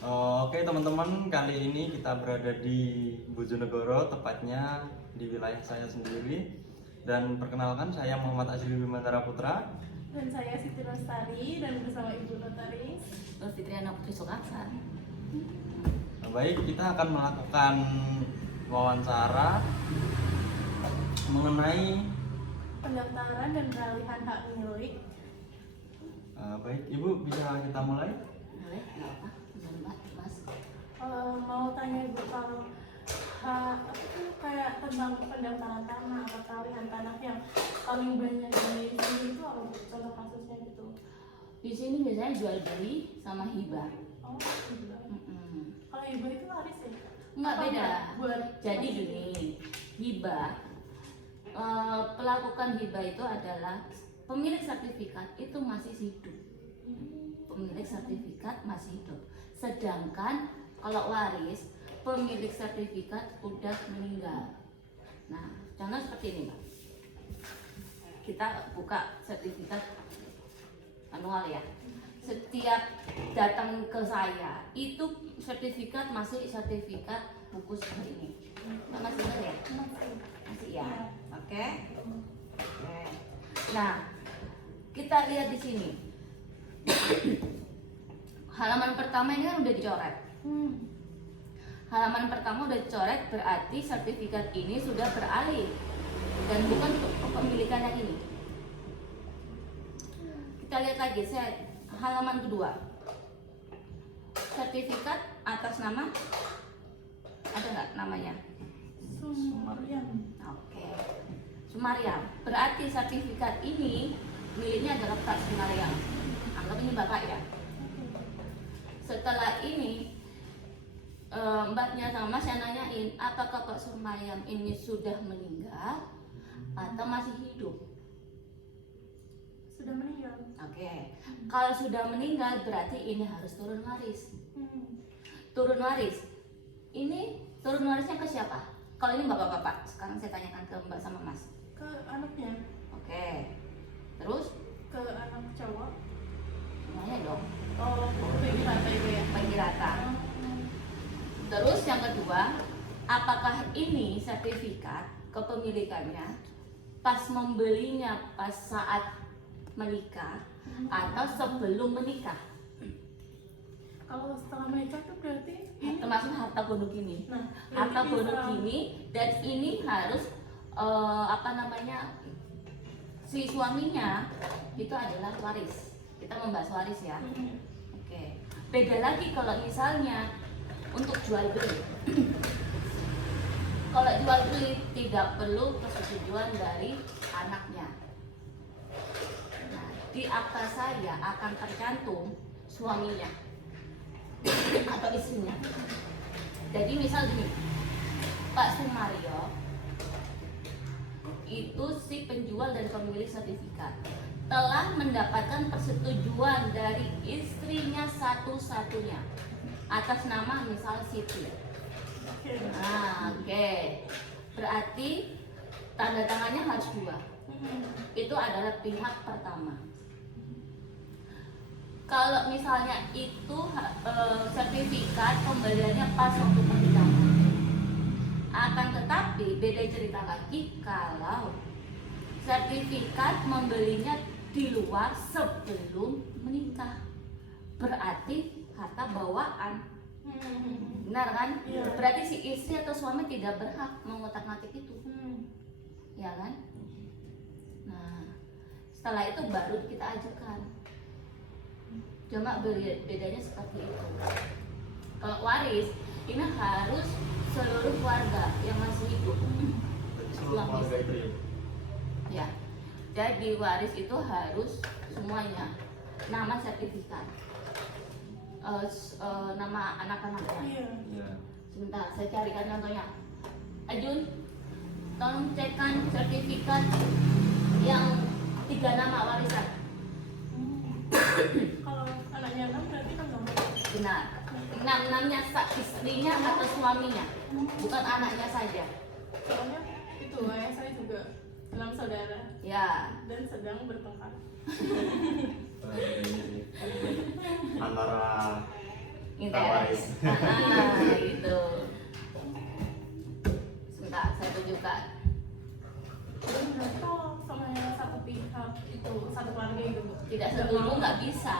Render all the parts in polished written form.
Oke teman-teman, kali ini kita berada di Bojonegoro, tepatnya di wilayah saya sendiri. Dan perkenalkan, saya Muhammad Azli Bimantara Putra. Dan saya Siti Lestari dan bersama Ibu Notaris Fitriana Putri Sukaksa. Baik, kita akan melakukan wawancara mengenai pendaftaran dan peralihan hak milik. baik, Ibu bisa kita mulai? Boleh, nggak apa? Benar Mbak, Mas. Mau tanya Ibu kalau apa tuh kayak tentang pendaftaran tanah atau peralihan tanah yang paling banyak di sini itu apa Bu? Contoh kasusnya gitu. Di sini biasanya jual beli sama hibah. Oh, gitu. Kalau Ibu itu waris ya? Enggak, Apa beda. Buat Jadi gini, hibah, pelakukan hibah itu adalah pemilik sertifikat itu masih hidup. Pemilik sertifikat masih hidup. Sedangkan kalau waris, pemilik sertifikat udah meninggal. Nah, contoh seperti ini, Mbak. Kita buka sertifikat manual ya. Setiap datang ke saya, itu sertifikat masih sertifikat buku seperti ini. Mbak masih ingat ya? Masih ya. Oke. Oke. Nah, kita lihat di sini. Halaman pertama ini kan udah dicoret. Halaman pertama udah dicoret, berarti sertifikat ini sudah beralih dan bukan kepemilikan yang ini. Kita lihat lagi, halaman kedua. Sertifikat atas nama ada nggak namanya? Sumaryam. Oke. Sumaryam. Berarti sertifikat ini miliknya adalah Pak Sumaryam. Anggap ini Bapak ya. Setelah ini mbaknya sama saya nanyain, apakah Pak Sumaryam ini sudah meninggal atau masih hidup? Sudah meninggal. Oke. Kalau sudah meninggal berarti ini harus turun waris. Turun waris. Ini turun warisnya ke siapa? Kalau ini bapak-bapak, sekarang saya tanyakan ke Mbak sama Mas. Ke anaknya. Oke. Terus Ke anak cowok. semuanya dong, Oh, bagi rata Ibu ya. bagi rata. Terus yang kedua, apakah ini sertifikat kepemilikannya pas membelinya pas saat menikah atau sebelum menikah? Kalau setelah menikah tuh berarti ini. Termasuk harta gondok ini. Nah, Harta berarti gondok bisa- ini dan ini harus si suaminya itu adalah waris. Kita membahas waris ya. Oke. Beda lagi kalau misalnya untuk jual beli. Kalau jual beli tidak perlu persetujuan dari anaknya. Nah, di akta saya akan tercantum suaminya atau istrinya. Jadi misal gini, Pak Sumaryo itu si penjual dan pemilik sertifikat telah mendapatkan persetujuan dari istrinya satu-satunya atas nama misal Siti. Nah, oke. Berarti tanda tangannya harus dua. Itu adalah pihak pertama. Kalau misalnya itu sertifikat pembeliannya pas waktu pernikahan. Akan tetapi beda cerita lagi kalau sertifikat membelinya di luar sebelum menikah. Berarti harta bawaan. Benar kan? Iya. Berarti si istri atau suami tidak berhak mengotak-ngatik itu. Ya kan? Nah, setelah itu baru kita ajukan. Cuma bedanya seperti itu. Kalau waris ini harus seluruh keluarga yang masih hidup. Seluruh keluarga itu ya? Ya. Jadi waris itu harus semuanya. Nama sertifikat. Nama anak-anaknya. Iya. Iya. Sebentar, saya carikan contohnya. Ajun, tolong cekkan sertifikat yang 3 nama warisan. Kalau anaknya 6 berarti kan nomor. Benar. Namanya istrinya atau suaminya, bukan anaknya saja. Soalnya itu ayah saya juga 6 saudara Ya. dan sedang bertengkar. Ini sih antara Interes. Gitu. Sebentar, saya tunjukkan. Berapa sama yang satu pihak itu satu keluarga itu Bu? Tidak setuju nggak bisa,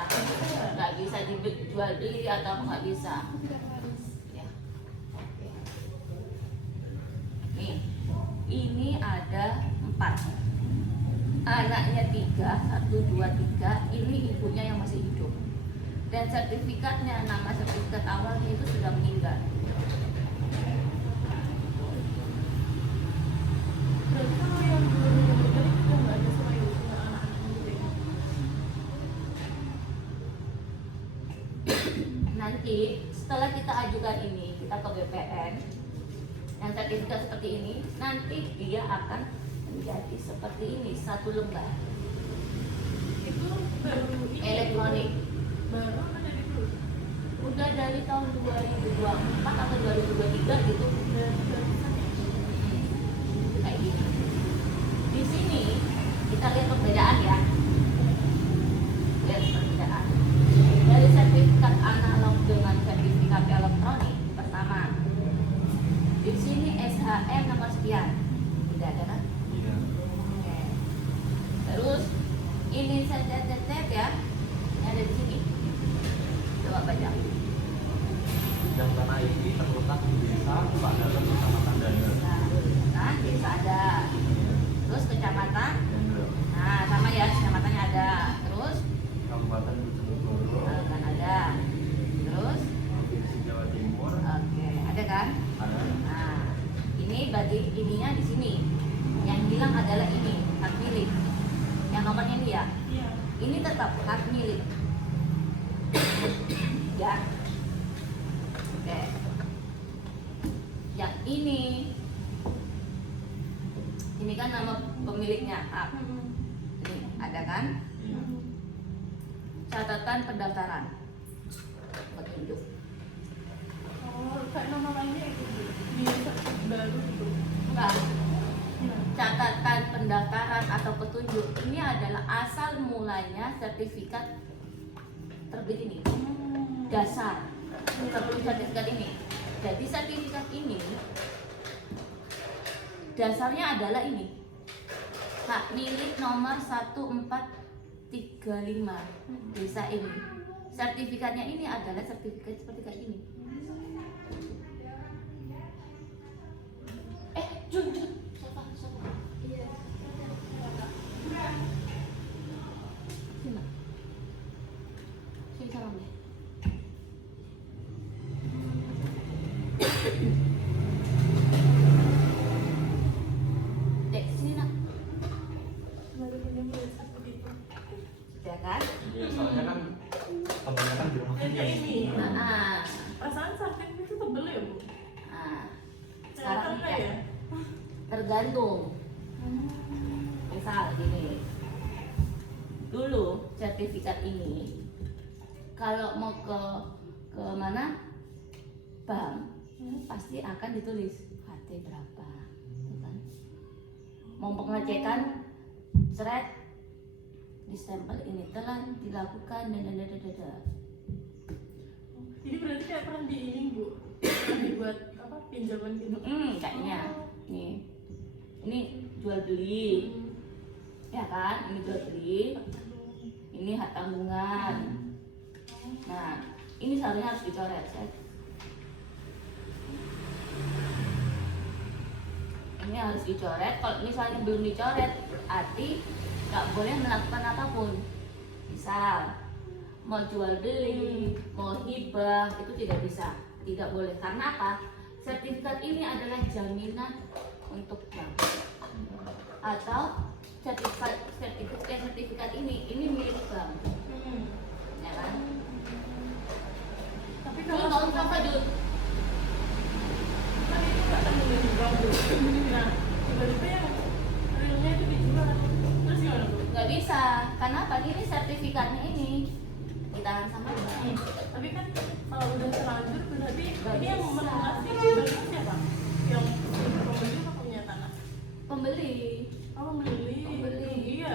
nggak bisa dijual beli atau nggak bisa. Tidak harus. Ya. Oke. Nih, ini ada 4. Anaknya 3, 1, 2, 3. Ini ibunya yang masih hidup. Dan sertifikatnya, nama sertifikat awalnya itu sudah meninggal. Berarti kalau yang dulu tadi kita nggak ada sama ibu sama anak-anaknya gitu ya? Nanti setelah kita ajukan ini, kita ke BPN yang sertifikat seperti ini, nanti dia akan menjadi seperti ini, satu lembar Itu baru ini elektronik. baru apa dari dulu? Udah dari tahun 2024 atau 2023 gitu. Dari sana. Kayak gini. Di sini kita lihat perbedaan ya. Lihat perbedaan. Dari sertifikat analog dengan sertifikat elektronik, pertama. Di sini SHM nomor sekian. Tidak ada kan? Iya. Oke. Terus ini set ya. Ini ada di sini. Coba baca. Bidang tanah ini terletak di desa Padalarang, Kecamatan Dandel. Nah, desa ada. Terus kecamatan. Dandel. Nah, sama ya, kecamatannya ada. Terus Kabupaten Bojonegoro, kan ada. Terus Provinsi Jawa Timur. oke, ada kan? Ada. Nah, ini berarti ininya di sini. Yang hilang adalah ini, hak milik. Yang nomornya ini ya. Iya. Ini tetap hak milik. Ya. Oke. Yang ini kan nama pemiliknya hak. Ini ada kan? Iya. Catatan pendaftaran. Petunjuk. Oh, kayak nama lainnya itu Bu. Di baru itu. Enggak. Iya. Catatan pendaftaran atau petunjuk ini adalah asal mulanya sertifikat terbit ini. Dasar sebelum sertifikat ini. Jadi sertifikat ini dasarnya adalah ini, hak milik nomor 1435 desa ini. Sertifikatnya ini adalah sertifikat seperti kayak ini. Jun, siapa? Iya. Sini. Sini salam deh. Dek, sini nak. Baru punya murid satu itu. Ya kan? Iya, soalnya kan kebanyakan di rumah Jadi ini. Nah, Perasaan sarden itu tebel ya Bu? nah, sekarang Ternyata enggak ya? tergantung. Misal gini, dulu sertifikat ini kalau mau ke mana bank pasti akan ditulis HT berapa, gitu kan? Mau pengecekan seret di stempel ini telah dilakukan dan. Jadi berarti kayak pernah di ini Bu, pernah dibuat apa pinjaman gitu? Kayaknya nih, ini jual beli, ya kan? Ini jual beli, ini hak tanggungan. Nah, ini seharusnya harus dicoret, Seth. Ini harus dicoret. Kalau misalnya belum dicoret, arti nggak boleh melakukan apapun. Misal mau jual beli, mau hibah, itu tidak bisa, tidak boleh. Karena apa? Sertifikat ini adalah jaminan untuk bank. Atau sertifikat ini milik bank, ya kan? Tapi Kalau kalau nggak usah Fadul. kan itu nggak tanggungan juga Bu. Nah, tiba-tiba yang realnya itu dijual, terus gimana Bu? Nggak bisa, karena apa? Ini sertifikatnya ini ditahan sama bank. Tapi kan kalau udah terlanjur berarti Nggak ini yang bisa. melunasi sebenarnya siapa? Yang pembeli atau punya tanah? Pembeli, Oh, pembeli. Pembeli. Iya.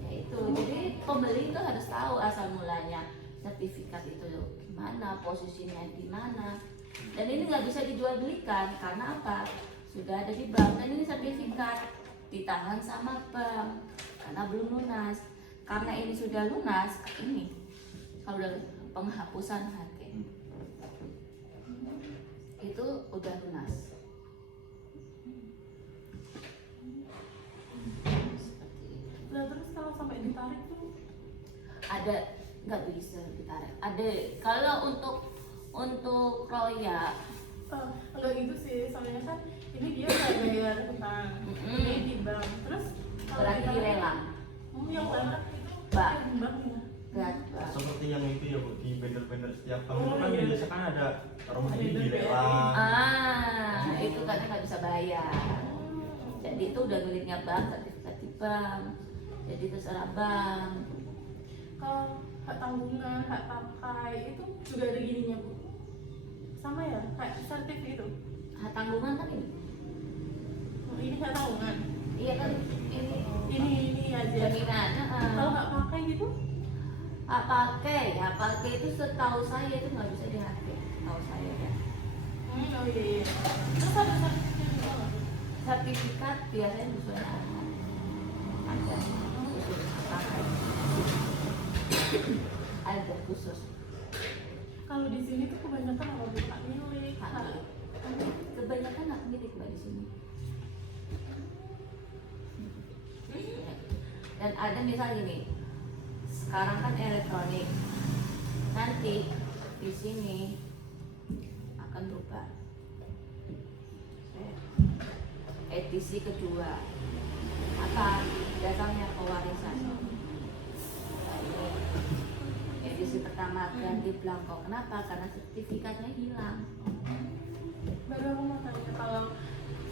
ya itu. Jadi pembeli itu harus tahu asal mulanya sertifikat itu gimana. mana, posisinya di mana. Dan ini nggak bisa dijual belikan karena apa? Sudah ada di bank dan ini sertifikat ditahan sama bank karena belum lunas. Karena ini sudah lunas, ini kalau udah penghapusan HT itu udah lunas. Seperti itu. Nah, terus kalau sampai ditarik tuh Ada nggak bisa ditarik? Ada kalau untuk roya enggak gitu sih, soalnya kan ini dia nggak bayar hutang, ini di bank, terus kalau berarti ditarik- dilelang. yang bank itu Bank. yang banknya. Seperti yang itu ya Bu, di vendor-vendor setiap bank itu Oh, kan iya. biasa kan ada rumah ini Vendor dilelang. Itu karena nggak bisa bayar. Jadi itu udah miliknya bank, sertifikat di bank. Jadi terserah bank. Kalau hak tanggungan, hak pakai itu juga ada gininya Bu, sama ya kayak sertif itu. Hak tanggungan kan ini. Ini hak tanggungan, Iya kan ini ini aja. jaminan. Kalau nggak pakai gitu Hak pakai itu setahu saya itu nggak bisa dihakim. Setahu saya ya. oh iya. Terus ada sertifikatnya juga nggak Bu? Sertifikat biasanya sesuai dengan ada khusus pakai. Ada khusus. Kalau di sini tuh kebanyakan apa Bu? Hak milik, Hak milik. Kebanyakan hak milik mbak di sini. Dan ada misal gini, sekarang kan elektronik, nanti di sini akan berubah. Edisi kedua, apa dasarnya pewarisan? Nah, ini edisi pertama ganti belangko. Kenapa? Karena sertifikatnya hilang. baru aku mau tanya kalau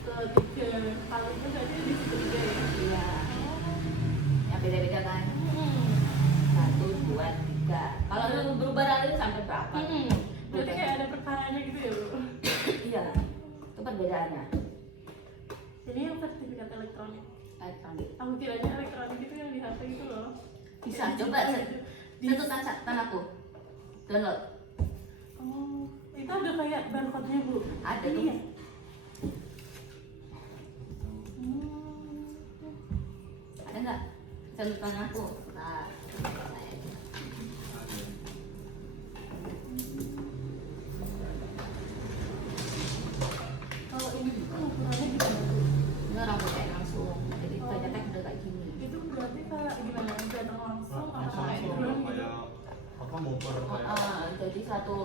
ketiga kali itu berarti di ketiga ya? Iya, yang beda-beda kan. 1, 2, 3. Kalau berubah lagi sampai berapa? Berarti kayak ada perkaranya gitu ya Bu? Iya, itu perbedaannya. Jadi yang sertifikat elektronik, Elektronik. aku kiranya elektronik itu yang di HP itu loh. Bisa, Yang coba di- satu tan aku download. Oh, itu ada kayak barcode-nya Bu? Ada Ini tuh. ya? Hmm. Ada nggak? Contohnya aku. Nah, Kalau ini tuh ukurannya gimana Bu? ini orang pakai langsung. Jadi Oh. banyak udah kayak gini. Itu berarti kayak gimana? Datang langsung apa Langsung kayak kayak drone gitu? apa motor kayak Jadi satu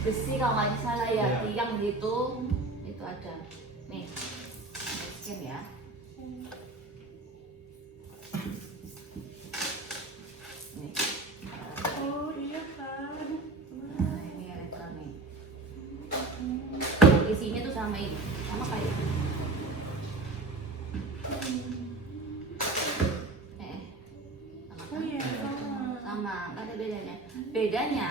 besi kalau nggak salah ya, Iya. tiang gitu, itu ada. Nih, skin ya. Nih. Oh iya kan. Nah, ini elektronik. Isinya tuh sama ini, sama kayak ini. Sama Oh kan? iya sama. Sama, nggak ada bedanya. Bedanya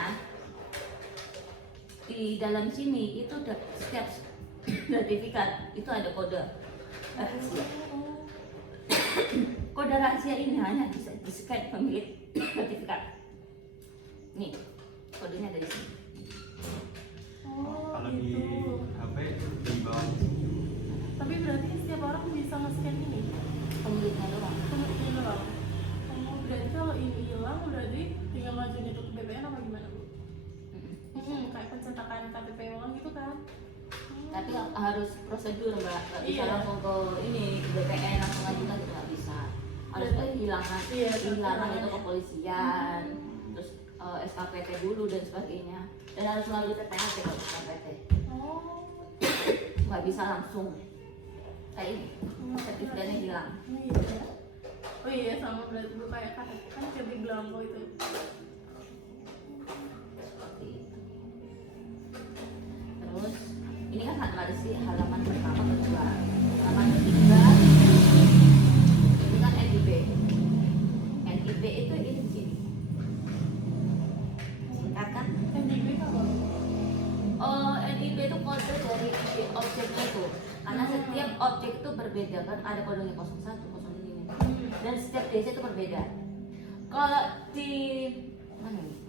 di dalam sini itu setiap sertifikat itu ada kode rahasia. Oh. Kode rahasia ini hanya bisa di-scan pemilik sertifikat. Nih, kodenya dari sini. Oh, kalau di gitu. HP di bawahnya sini. Tapi berarti setiap orang bisa nge-scan ini? Pemiliknya doang. Pemiliknya doang? Oh, berarti kalau ini hilang berarti tinggal majuin itu ke BPN apa gimana Bu? Kayak pencetakan KTP ulang gitu kan? Tapi harus prosedur mbak, nggak bisa Iya. langsung ke ini ke BPN langsung ajukan itu nggak bisa. Harus kehilangan, Iya, kehilangan itu kehilangan. kepolisian, terus SKPT dulu dan sebagainya. Dan harus melalui TPHT kalau SKPT. Oh, Nggak bisa langsung kayak ini, sertifikatnya hilang. iya ya. Oh iya sama berarti Bu kayak KTP kan jadi belangko itu. Seperti itu. Terus ini kan halaman pertama kedua, halaman ketiga ini kan NIB. NIB itu ini begini, singkat kan? NIB apa? NIB itu kode dari objeknya itu, karena setiap objek itu berbeda kan, ada kodenya 01, 05 dan setiap desa itu berbeda. Kalau di Mana nih?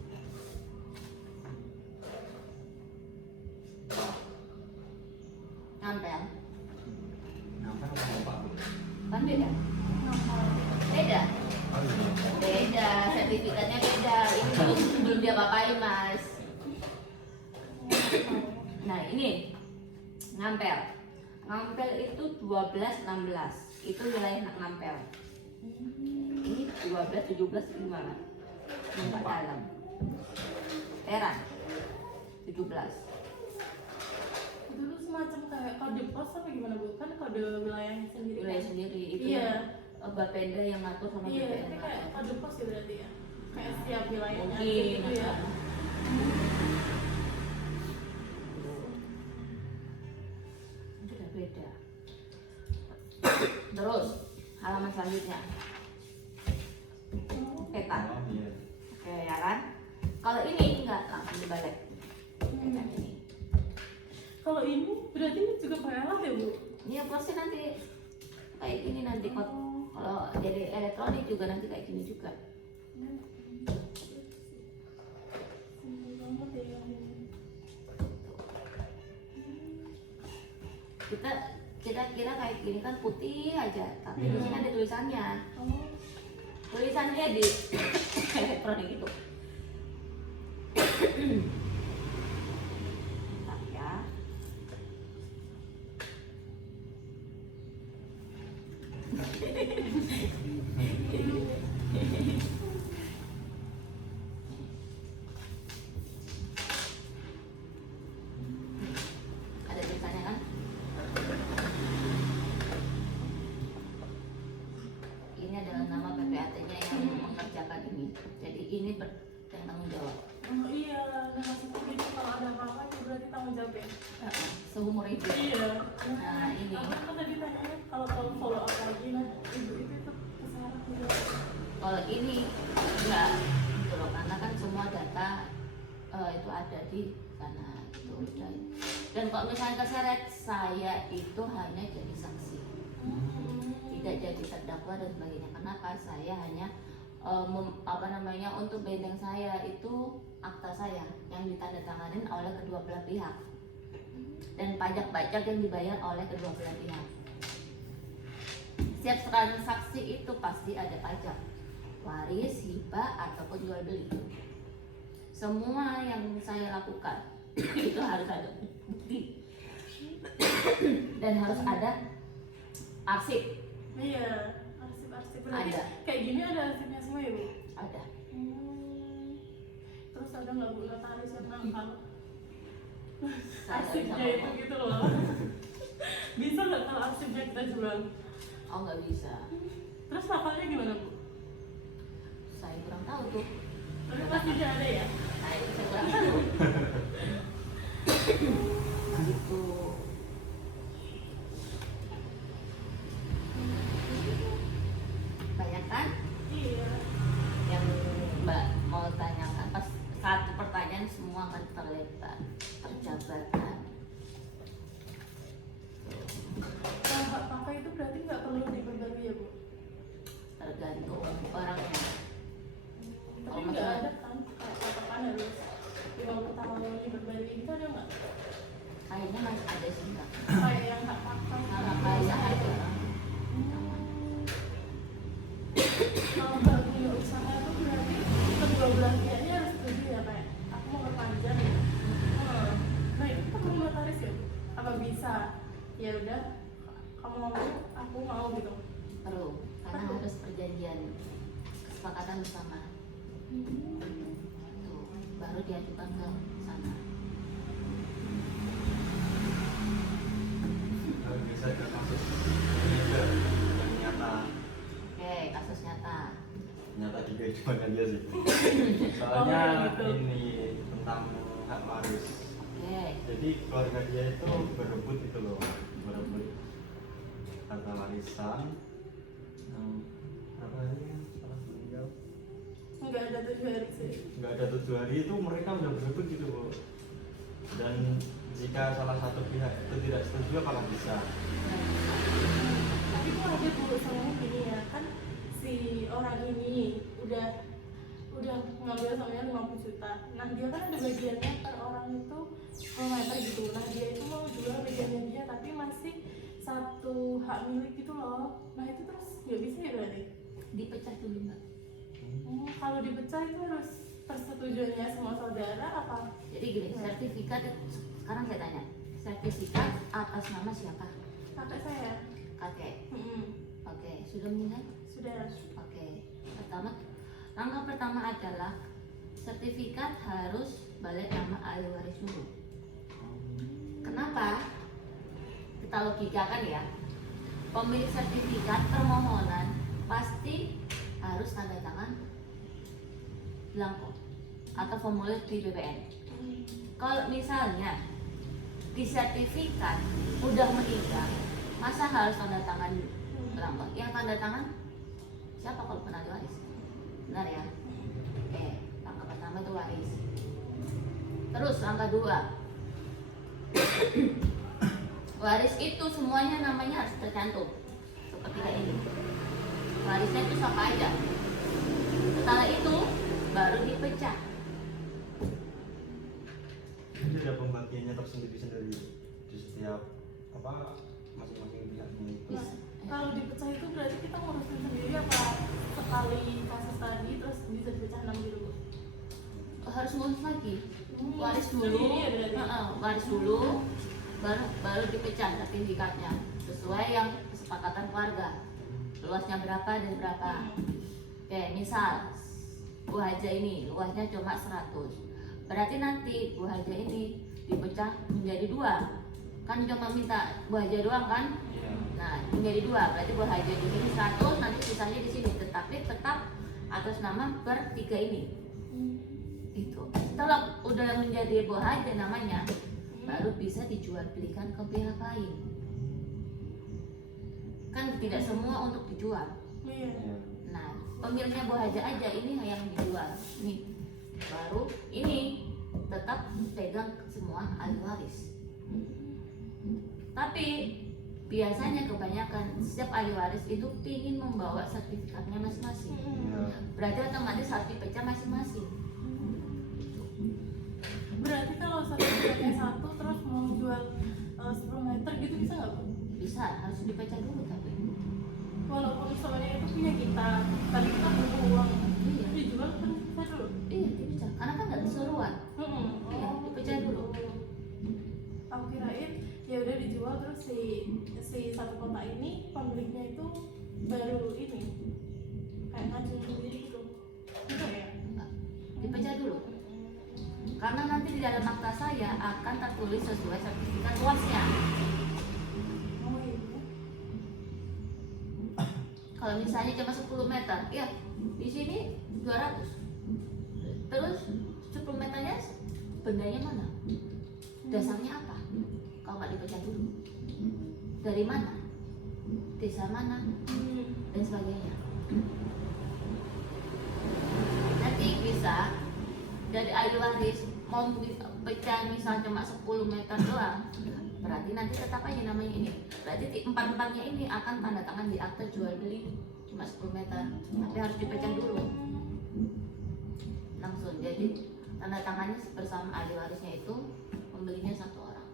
Ngampel. Ngampel apa Pak? Kan beda? Beda? Oh, iya. Beda, sertifikatnya beda. Ini belum dia papain mas. Nah ini ngampel. Ngampel itu 12-16. Itu wilayah ngampel. Ini 12-17 gimana? Numpak dalam. Peran 17. Dulu semacam kayak kode pos apa gimana bu? Kan kode wilayahnya sendiri. Wilayah kan? sendiri itu Iya. Bapenda yang ngatur sama Iya, BPN tapi kayak ngatur. kode pos ya berarti ya. Kayak setiap wilayahnya aja Mungkin gitu ya. itu udah beda. Terus halaman selanjutnya peta. Oh, iya. Oke ya kan? Kalau ini enggak langsung dibalik. Peta ini. Kalau ini berarti ini juga PLA ya bu? Ini pasti nanti kayak gini nanti kalau jadi elektronik juga nanti kayak gini juga. Simpel banget ya yang ini. Kita kira kayak gini kan putih aja, tapi Iya. di sini ada tulisannya. Oh, Tulisannya di elektronik itu. Bentar ya. Ada tulisannya kan? Ini adalah nama PPAT-nya yang mengerjakan ini. Jadi ini yang tanggung jawab. oh iya, nah maksudnya gitu kalau ada apa-apa itu berarti tanggung jawab ya? Seumur hidup. Iya. Nah, ini. Aku kan tadi tanya kalau follow up lagi, nah ibu itu kesalahan juga. Kalau ini enggak gitu loh, karena kan semua data itu ada di sana gitu. Dan kalau misalnya keseret, saya itu hanya jadi saksi, tidak jadi terdakwa dan sebagainya. Kenapa? Saya hanya untuk benteng saya itu akta saya yang ditandatanganin oleh kedua belah pihak dan pajak-pajak yang dibayar oleh kedua belah pihak. Setiap transaksi itu pasti ada pajak, waris, hibah ataupun jual beli. Semua yang saya lakukan itu harus ada bukti dan harus ada arsip. Iya, arsip-arsip berarti Ada. kayak gini ada arsipnya semua ya bu? Ada. Terus ada nggak bu notaris yang nakal? Saya Arsipnya bisa itu ngomong. gitu loh. Bisa nggak kalau arsipnya kita jual? Oh nggak bisa, Terus nakalnya gimana bu? saya kurang tahu tuh. Tapi pastinya ada ya? Nah itu saya kurang tahu. Gitu. Banyak kan Iya. yang Mbak mau tanyakan? Pas satu pertanyaan semua akan terlebar, terjabatan. Kalau nggak pakai itu berarti nggak perlu diperbarui ya bu? Tergantung orangnya. Tapi nggak ada kan kayak patokan harus 50 tahun diperbarui gitu ada nggak? Kayaknya masih ada sih Mbak. Kayak yang nggak pakai. Kalau kayak ada. Kalau nggak punya usaha itu berarti kedua belah pihaknya harus setuju ya kayak aku mau perpanjang ya. Nah itu perlu notaris ya bu? Apa bisa? Ya udah kamu mau aku mau gitu. Perlu, karena harus perjanjian kesepakatan bersama. Tuh, baru diajukan ke sana. Bisa ke kasus ini juga yang nyata Oke, kasus nyata. nyata di kehidupan aja sih. Soalnya Oh, gitu. ini tentang hak waris. Oke, Jadi keluarga dia itu berebut itu loh, berebut harta warisan. Apa ini setelah meninggal Nggak ada 7 hari sih. nggak ada 7 hari itu mereka udah berebut gitu Bu. Dan jika salah satu pihak itu tidak setuju apakah bisa? Tapi kok ada bu soalnya gini ya kan si orang ini udah udah ngambil samanya 50 juta. Nah dia kan ada bagiannya per orang itu 10 meter gitu. Nah dia itu mau jual bagiannya dia tapi masih satu hak milik gitu loh. Nah itu terus nggak bisa ya berarti? Dipecah dulu mbak. Kalau dipecah itu harus persetujuannya semua saudara apa? Jadi gini, sertifikat sekarang saya tanya, sertifikat atas nama siapa? Kakak saya. Kakek. Mm-mm. Oke, sudah meninggal? Sudah. Oke. Langkah pertama adalah sertifikat harus balik nama ahli waris dulu. Kenapa? Kita logikakan ya. Pemilik sertifikat permohonan pasti harus tanda tangan blanko atau formulir di BPN. Kalau misalnya di sertifikat udah meninggal, masa harus tanda tangan blanko? Yang tanda tangan siapa kalau pernah waris? Benar ya? Oke, langkah pertama itu waris. Terus langkah 2, waris itu semuanya namanya harus tercantum seperti kayak ini. Warisnya itu siapa aja. Setelah itu baru dipecah. Jadi ada pembagiannya tersendiri-sendiri di setiap apa masing-masing pihaknya itu. Nah, kalau dipecah itu berarti kita ngurusin sendiri apa sekali kasus tadi terus bisa dipecah 6 gitu Bu? Harus ngurus lagi. Waris dulu, sendiri ya berarti? waris dulu, baru dipecah sertifikatnya sesuai yang kesepakatan keluarga. Luasnya berapa dan berapa. Oke, misal Bu Haja ini luasnya cuma 100. Berarti nanti Bu Haja ini dipecah menjadi 2. Kan cuma minta Bu Haja doang kan? Iya. Nah, menjadi 2. Berarti Bu Haja di sini 100, nanti sisanya di sini. Tetapi tetap atas nama per 3 ini. Itu. Setelah udah menjadi Bu Haja namanya, baru bisa dijual belikan ke pihak lain. Kan tidak semua untuk dijual. Iya. Iya. Nah, pemiliknya Bu Haja aja ini yang dijual. Nih, baru ini tetap pegang semua ahli waris. Tapi biasanya kebanyakan setiap ahli waris itu ingin membawa sertifikatnya masing-masing. Iya. Berarti otomatis harus dipecah masing-masing. Berarti kalau sertifikatnya 1 terus mau jual 10 meter gitu bisa nggak Bu? Bisa, harus dipecah dulu tapi. Walaupun misalnya itu punya kita, tadi kita butuh uang, Iya. dijual kan kita dulu. Iya, dipecah. Karena kan nggak keseruan. Iya, dipecah dulu. Aku kirain ya udah dijual terus si satu kota ini pemiliknya itu baru ini kayak ngaju sendiri gitu. Gitu ya? Enggak. Dipecah dulu. Karena nanti di dalam akta saya akan tertulis sesuai sertifikat luasnya. Oh iya. Kalau misalnya cuma 10 meter, ya di sini 200. Terus 10 meternya bendanya mana? Dasarnya apa? Kalau nggak dipecah dulu, dari mana? Desa mana? Dan sebagainya. Nanti bisa dari ahli waris mau pecah misal cuma 10 meter doang, berarti nanti tetap aja namanya ini. Berarti empat-empatnya ini akan tanda tangan di akte jual beli cuma 10 meter, tapi harus dipecah dulu langsung. Jadi tanda tangannya bersama ahli warisnya itu pembelinya 1 orang.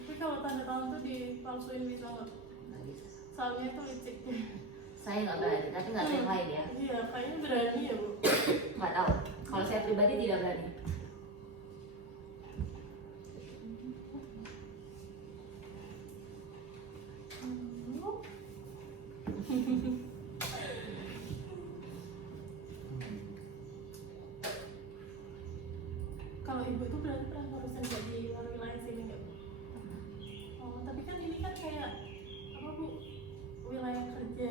Tapi kalau tanda tangan tuh dipalsuin bisa nggak? Nggak bisa. Soalnya itu licik. Saya nggak berani, tapi nggak tahu yang lain ya. Iya, kayaknya berani ya Bu. Nggak tahu. Kalau saya pribadi tidak berani. Kalau ibu itu berarti pernah ngurusin jadi wali wilayah sini nggak Bu? Oh, tapi kan ini kan kayak apa Bu? Wilayah kerja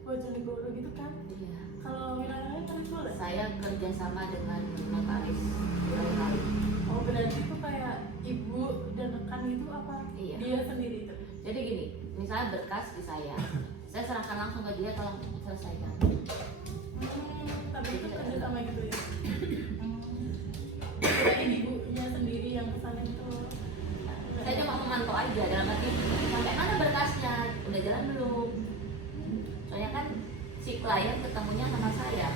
Bojonegoro gitu kan? Iya. Kalau wilayah lain kan boleh? Saya kerjasama dengan notaris kali-kali. Oh berarti itu kayak ibu dan rekan itu apa? Iya. Dia sendiri itu? Jadi gini, misalnya berkas di saya serahkan langsung ke dia kalau selesaikan. Tapi itu kerja sama gitu ya? Kirain ibunya sendiri yang kesana itu. Saya cuma memantau aja dalam arti sampai mana berkasnya, udah jalan belum? Soalnya kan si klien ketemunya sama saya,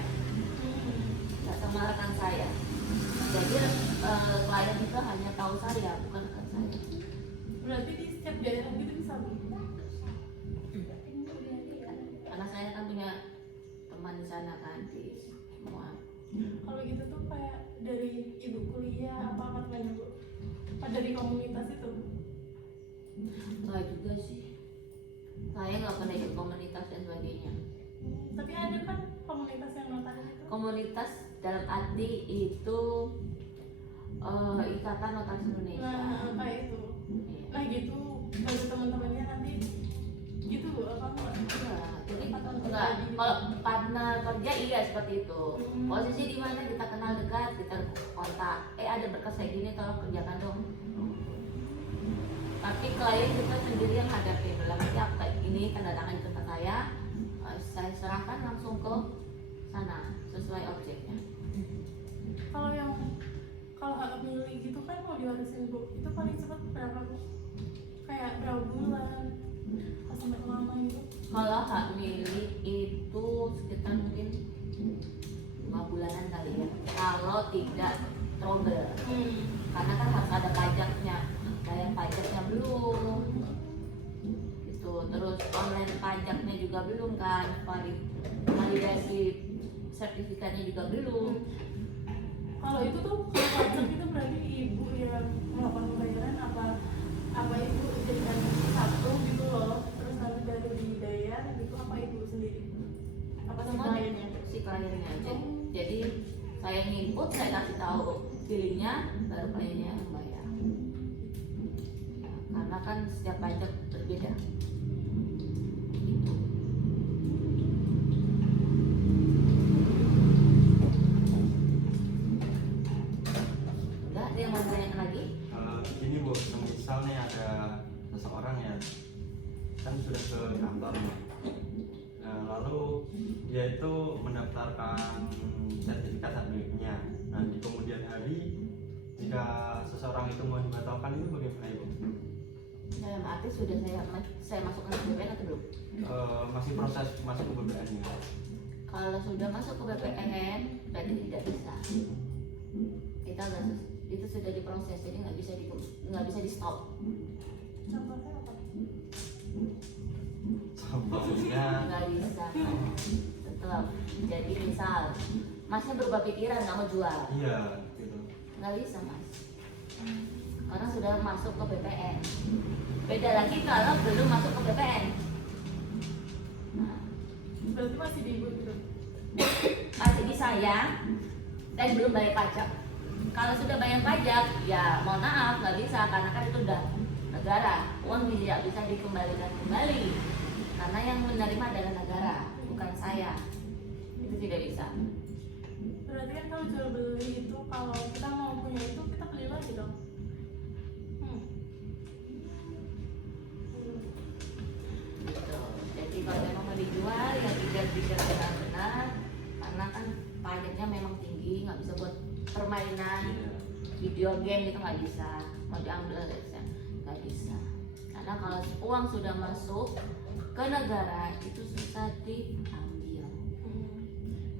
saya, bukan rekan saya. Berarti di setiap daerah gitu bisa Bu? Karena saya kan punya teman di sana kan di semua. Kalau gitu tuh kayak dari ibu kuliah apa temannya Bu? Apa dari komunitas itu? Enggak juga sih. Saya nggak pernah ikut komunitas dan sebagainya. Tapi ada kan komunitas yang notaris itu? Komunitas dalam arti itu Ikatan Notaris Indonesia. Nah, kayak itu. Iya. Nah gitu, bagi teman-temannya nanti gitu Bu, apa enggak? Enggak, jadi Atau enggak. Kalau partner kerja iya seperti itu. Hmm. Posisi di mana kita kenal dekat, kita kontak. Ada berkas kayak gini, tolong kerjakan dong. Tapi klien kita sendiri yang hadapi. Dalam arti apa ini tanda tangan di tempat saya serahkan langsung ke sana sesuai objeknya. Kalau hak milik gitu kan mau diwarisin Bu, itu paling cepat berapa Bu? Kayak berapa bulan? Pas sampai lama gitu? Kalau hak milik itu sekitar mungkin 5 bulanan kali ya. Kalau tidak trouble, karena kan harus ada pajaknya, bayar pajaknya belum. Gitu. Terus online pajaknya juga belum kan, validasi sertifikatnya juga belum. Kalau itu tuh kalau pajak itu berarti ibu yang melakukan pembayaran apa ibu jadikan satu gitu loh, terus nanti dari dibayar gitu apa ibu sendiri? Apa sih Sama kliennya? si kliennya aja. Jadi saya input, saya kasih tahu billingnya, baru kliennya yang bayar. Ya, karena kan setiap pajak berbeda. Gitu. Udah, ada yang mau tanyakan lagi? Gini Bu, misalnya ada seseorang ya kan sudah ke kantor nih. Nah, lalu dia itu mendaftarkan sertifikat hak miliknya. Nah, di kemudian hari jika seseorang itu mau dibatalkan itu bagaimana Ibu? Dalam arti sudah saya masukkan ke BPN atau belum? Masih proses masuk ke BPN-nya. Kalau sudah masuk ke BPN berarti tidak bisa. Kita itu sudah diproses, jadi nggak bisa di stop. Contohnya apa? Prosesnya Nggak bisa. Tetap. Jadi misal masnya berubah pikiran nggak mau jual, iya gitu. nggak bisa mas. Karena sudah masuk ke BPN. Beda lagi kalau belum masuk ke BPN. Nah, Berarti masih di ibu gitu? masih bisa ya, dan belum bayar pajak. Kalau sudah bayar pajak, ya mohon maaf nggak bisa karena kan itu udah negara, uang tidak bisa dikembalikan kembali karena yang menerima adalah negara, bukan saya. Itu tidak bisa. Berarti kan kalau jual beli itu kalau kita mau punya itu kita beli lagi dong? Gitu. Jadi kalau memang mau dijual ya tidak bisa benar-benar karena kan pajaknya memang tinggi, nggak bisa buat permainan Iya. video game itu nggak bisa, mau diambil nggak bisa karena kalau uang sudah masuk ke negara itu susah diambil.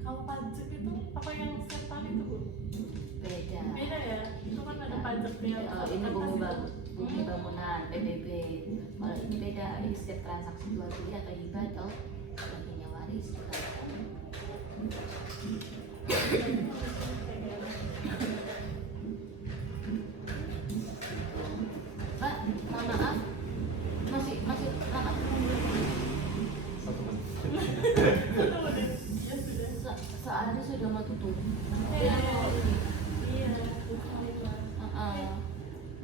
Kalau pajak itu apa yang setiap tahun itu Bu? Beda. Beda ya? Itu kan ada pajaknya. Ini bumi bangunan PBB. Kalau ini beda, ini setiap transaksi jual beli atau hibah atau sebagainya waris. Pak, mohon maaf, masih lama. Satu menit. Ya sudah. Soalnya sudah mau tutup. Iya. Iya. Iya.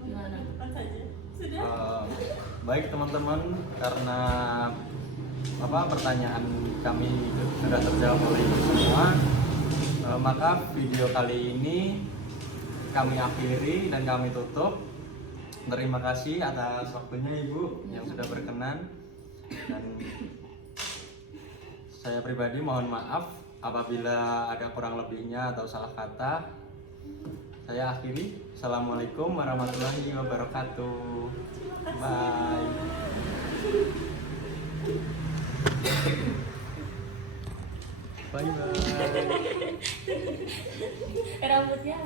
Gimana? Bukan saja. Sudah. Baik teman-teman, karena pertanyaan kami sudah terjawab oleh Ibu semua, maka video kali ini kami akhiri dan kami tutup. Terima kasih atas waktunya Ibu yang sudah berkenan, dan saya pribadi mohon maaf apabila ada kurang lebihnya atau salah kata. Saya akhiri. Assalamualaikum warahmatullahi wabarakatuh. Bye. Bye bye. Rambutnya